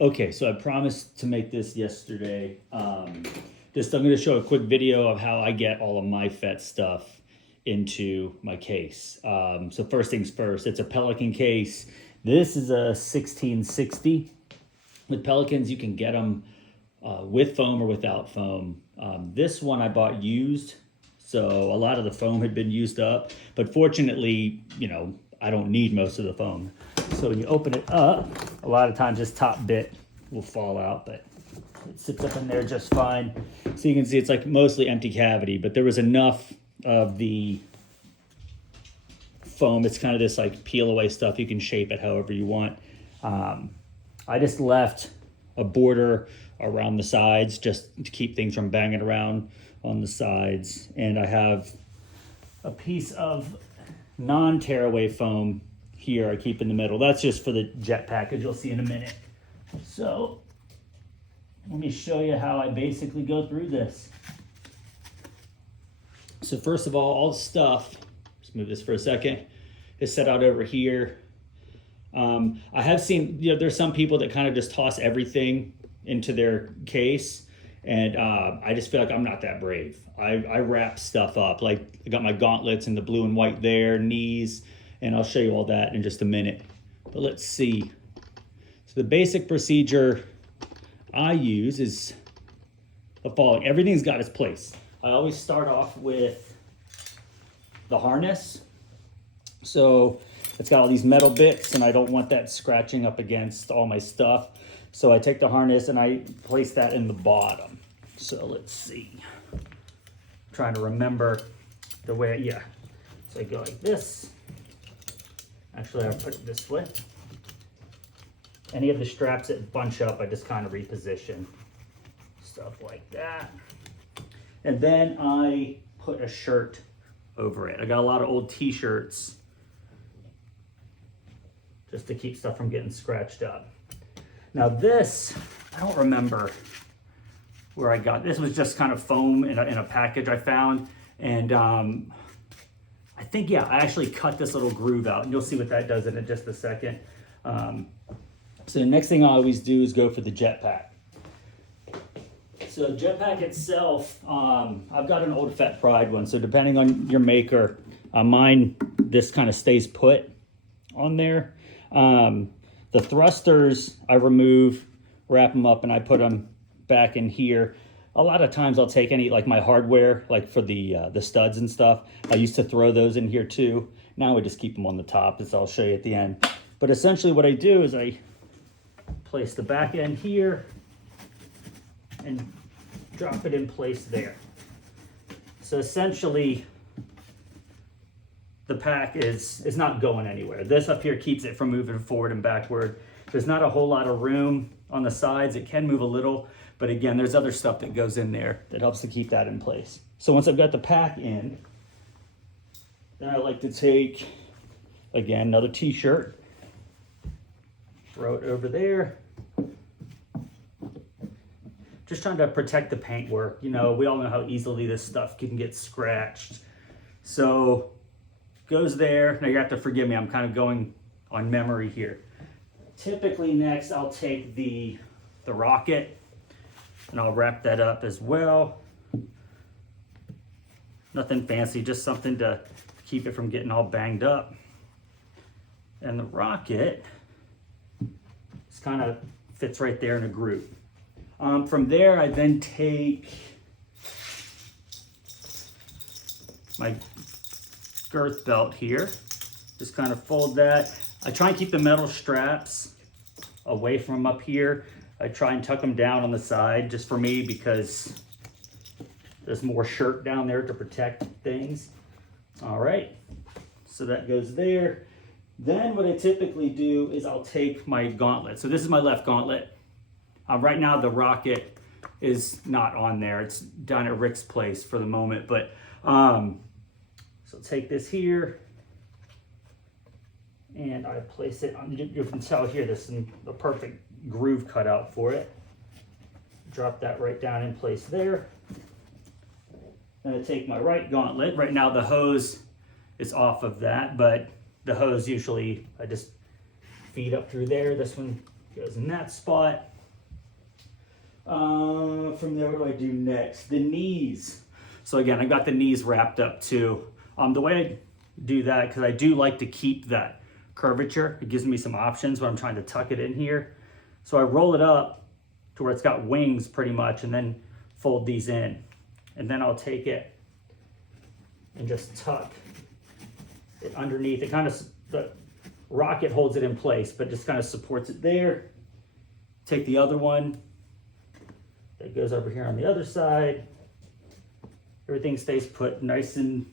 Okay, so I promised to make this yesterday. Just I'm going to show a quick video of how I get all of my Fett stuff into my case. So first things first, it's a Pelican case. This is a 1660. With Pelicans, you can get them with foam or without foam. This one I bought used, so a lot of the foam had been used up. But fortunately, I don't need most of the foam. So when you open it up, a lot of times this top bit will fall out, but it sits up in there just fine. So you can see it's like mostly empty cavity, but there was enough of the foam. It's kind of this like peel away stuff. You can shape it however you want. I just left a border around the sides just to keep things from banging around on the sides. And I have a piece of non-tearaway foam here I keep in the middle. That's just for the jet package you'll see in a minute. So let me show you how I basically go through this. So first of all the stuff, let's move this for a second, is set out over here. I have seen, there's some people that kind of just toss everything into their case. And I just feel like I'm not that brave. I wrap stuff up. Like I got my gauntlets in the blue and white there, knees, and I'll show you all that in just a minute. But let's see. So the basic procedure I use is the following. Everything's got its place. I always start off with the harness. So it's got all these metal bits and I don't want that scratching up against all my stuff. So I take the harness and I place that in the bottom. So let's see. I'm trying to remember the way, So I go like this. Actually, I'll put it this way. Any of the straps that bunch up, I just kind of reposition. Stuff like that. And then I put a shirt over it. I got a lot of old t-shirts just to keep stuff from getting scratched up. Now this, I don't remember where I got this. Was just kind of foam in a package I found. And I think, I actually cut this little groove out. And you'll see what that does in just a second. So the next thing I always do is go for the jetpack. So jetpack itself, I've got an old Fett Pride one. So depending on your maker, mine, this kind of stays put on there. The thrusters I remove, wrap them up, and I put them back in here. A lot of times I'll take any, like my hardware, like for the studs and stuff. I used to throw those in here too. Now I just keep them on the top, as I'll show you at the end. But essentially what I do is I place the back end here and drop it in place there. So essentially the pack is not going anywhere. This up here keeps it from moving forward and backward. There's not a whole lot of room on the sides. It can move a little, but again, there's other stuff that goes in there that helps to keep that in place. So once I've got the pack in, then I like to take, again, another t-shirt, throw it over there. Just trying to protect the paintwork. We all know how easily this stuff can get scratched. So goes there. Now you have to forgive me, I'm kind of going on memory here. Typically next I'll take the rocket and I'll wrap that up as well. Nothing fancy, just something to keep it from getting all banged up. And the rocket just kind of fits right there in a groove. From there, I then take my girth belt here, just kind of fold that. I try and keep the metal straps away from up here. I try and tuck them down on the side just for me because there's more shirt down there to protect things. All right, so that goes there. Then what I typically do is I'll take my gauntlet. So this is my left gauntlet. Right now the rocket is not on there. It's down at Rick's place for the moment, but so take this here and I place it on, you can tell here there's the perfect groove cut out for it. Drop that right down in place there. Then I take my right gauntlet. Right now the hose is off of that, but the hose usually I just feed up through there. This one Goes in that spot. From there, what do I do next? The knees. So again, I got the knees wrapped up too. The way I do that, because I do like to keep that curvature, it gives me some options when I'm trying to tuck it in here. So I roll it up to where it's got wings pretty much, and then fold these in. And then I'll take it and just tuck it underneath. It kind of, the rocket holds it in place, but just kind of supports it there. Take the other one that goes over here on the other side. Everything stays put nice and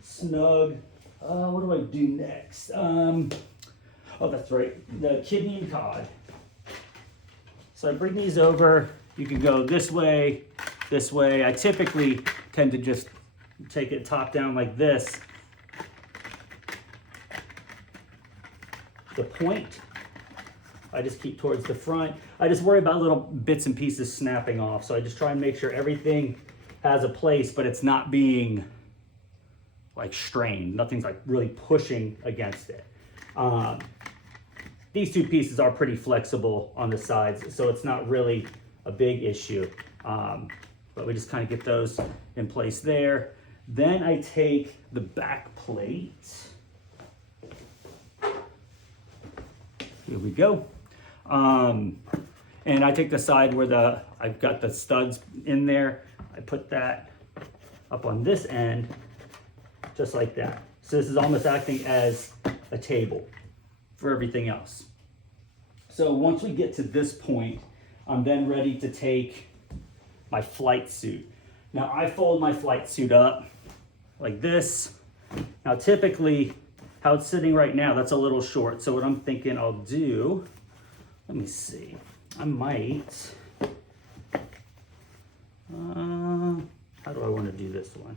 snug. What do I do next? Oh, that's right, the kidney and cod. So I bring these over. You can go this way, this way. I typically tend to just take it top down like this. The point, I just keep towards the front. I just worry about little bits and pieces snapping off. So I just try and make sure everything has a place, but it's not being like strained. Nothing's like really pushing against it. These two pieces are pretty flexible on the sides, so it's not really a big issue. But we just kind of get those in place there. Then I take the back plate. Here we go. And I take the side where I've got the studs in there. I put that up on this end, just like that. So this is almost acting as a table for everything else. So once we get to this point, I'm then ready to take my flight suit. Now I fold my flight suit up like this. Now typically, how it's sitting right now, that's a little short. So what I'm thinking I'll do, let me see, I might, how do I want to do this one?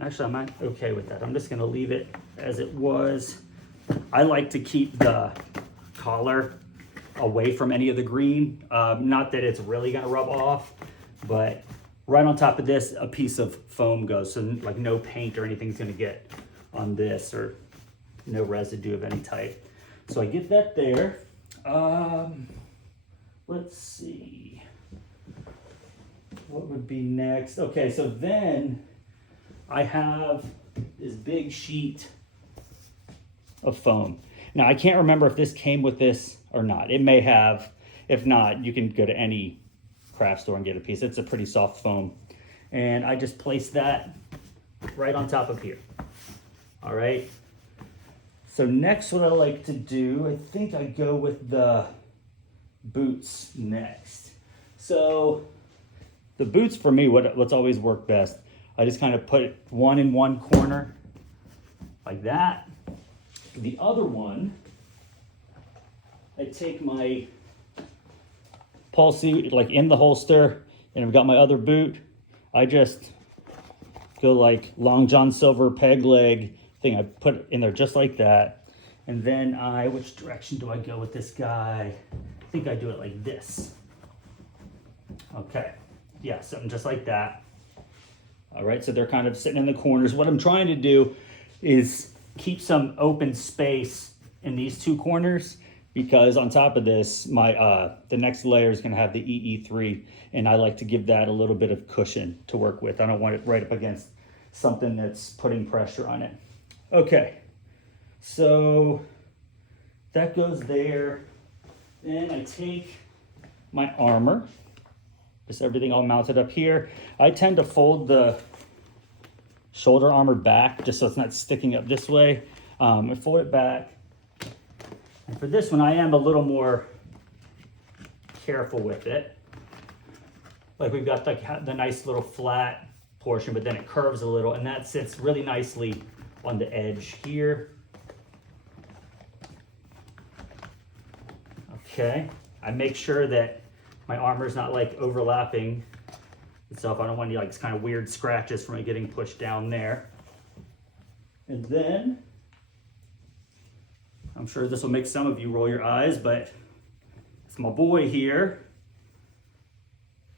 Actually, I'm not okay with that. I'm just gonna leave it as it was. I like to keep the collar away from any of the green. Not that it's really gonna rub off, but right on top of this, a piece of foam goes. So like no paint or anything's gonna get on this, or no residue of any type. So I get that there. Let's see, what would be next? Okay, so then I have this big sheet of foam. Now I can't remember if this came with this or not. It may have. If not, you can go to any craft store and get a piece. It's a pretty soft foam. And I just place that right on top of here. All right. So next, what I like to do, I think I go with the boots next. So the boots for me, what's always worked best, I just kind of put one in one corner like that. The other one, I take my Paul suit like in the holster, and I've got my other boot. I just go like Long John Silver peg leg thing. I put it in there just like that. And then which direction do I go with this guy? I think I do it like this. Okay, yeah, something just like that. All right, so they're kind of sitting in the corners. What I'm trying to do is keep some open space in these two corners, because on top of this, my the next layer is going to have the EE3, and I like to give that a little bit of cushion to work with. I don't want it right up against something that's putting pressure on it. Okay, so that goes there. Then I take my armor, just everything all mounted up here. I tend to fold the shoulder armor back just so it's not sticking up this way. I fold it back. And for this one, I am a little more careful with it. Like we've got the nice little flat portion, but then it curves a little, and that sits really nicely on the edge here. Okay, I make sure that my armor is not like overlapping itself. I don't want any like kind of weird scratches from it getting pushed down there. And then, I'm sure this will make some of you roll your eyes, but it's my boy here.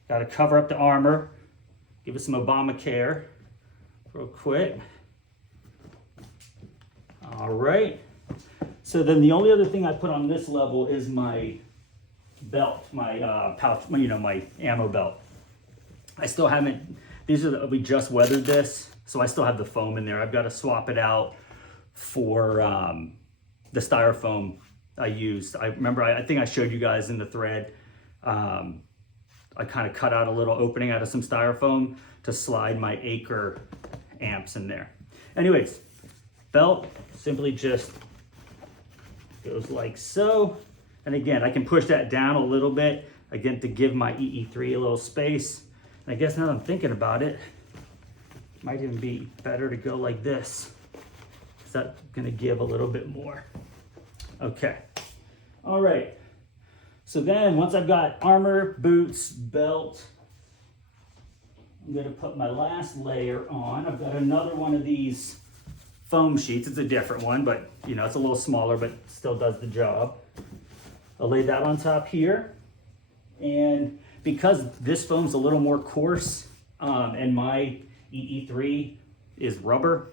Got to cover up the armor, give it some Obamacare real quick. All right, So then the only other thing I put on this level is my belt, my pouch, my ammo belt. I still haven't, we just weathered this, so I still have the foam in there. I've got to swap it out for the styrofoam I used. I remember, I think I showed you guys in the thread, I kind of cut out a little opening out of some styrofoam to slide my Acre amps in there. Anyways, belt simply just goes like so. And again, I can push that down a little bit, again, to give my EE3 a little space. And I guess now that I'm thinking about it, might even be better to go like this. Is that gonna give a little bit more? Okay, all right. So then once I've got armor, boots, belt, I'm gonna put my last layer on. I've got another one of these foam sheets. It's a different one, but it's a little smaller, but still does the job. I'll lay that on top here. And because this foam's a little more coarse, and my EE3 is rubber,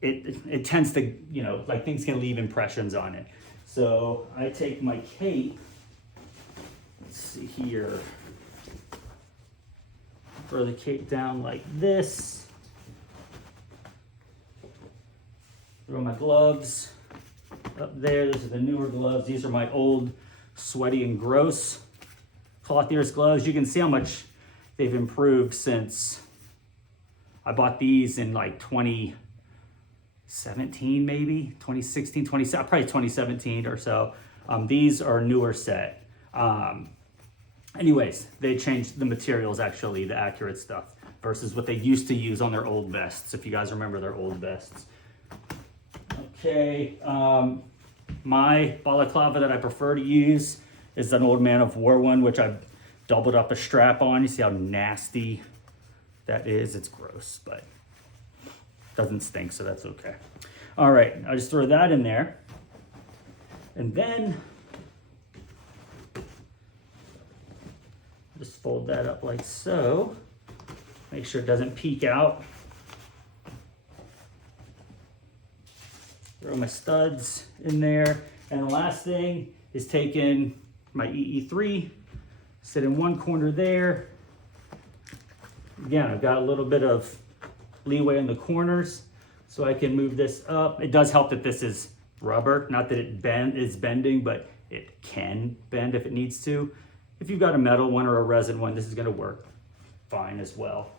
it tends to, like things can leave impressions on it. So I take my cape, let's see here, throw the cape down like this, throw my gloves up there. These are the newer gloves. These are my old Sweaty and Gross cloth ears gloves. You can see how much they've improved since I bought these in like 2017, maybe 2016, probably 2017 or so. These are newer set. Anyways, they changed the materials, actually, the accurate stuff, versus what they used to use on their old vests, if you guys remember their old vests. Okay, my balaclava that I prefer to use is an Old Man of War one, which I've doubled up a strap on. You see how nasty that is? It's gross, but doesn't stink, so that's okay. All right, I just throw that in there. And then just fold that up like so. Make sure it doesn't peek out. Throw my studs in there. And the last thing is taking my EE3, sit in one corner there. Again, I've got a little bit of leeway in the corners, so I can move this up. It does help that this is rubber, not that it is bending, but it can bend if it needs to. If you've got a metal one or a resin one, this is gonna work fine as well.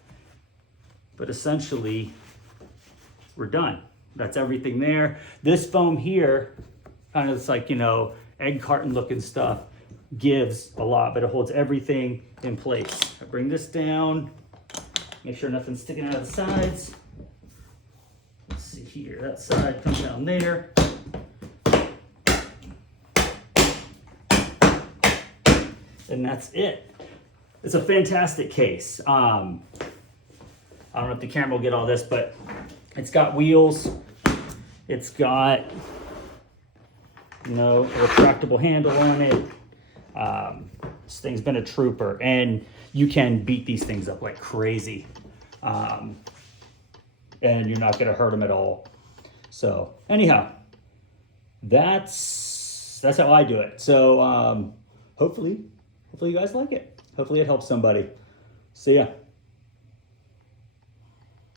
But essentially, we're done. That's everything there. This foam here, kind of it's like, egg carton looking stuff, gives a lot, but it holds everything in place. I bring this down, make sure nothing's sticking out of the sides. Let's see here, that side comes down there. And that's it. It's a fantastic case. I don't know if the camera will get all this, but it's got wheels. It's got, a retractable handle on it. This thing's been a trooper, and you can beat these things up like crazy. And you're not gonna hurt them at all. So anyhow, that's how I do it. So hopefully you guys like it. Hopefully it helps somebody. See ya.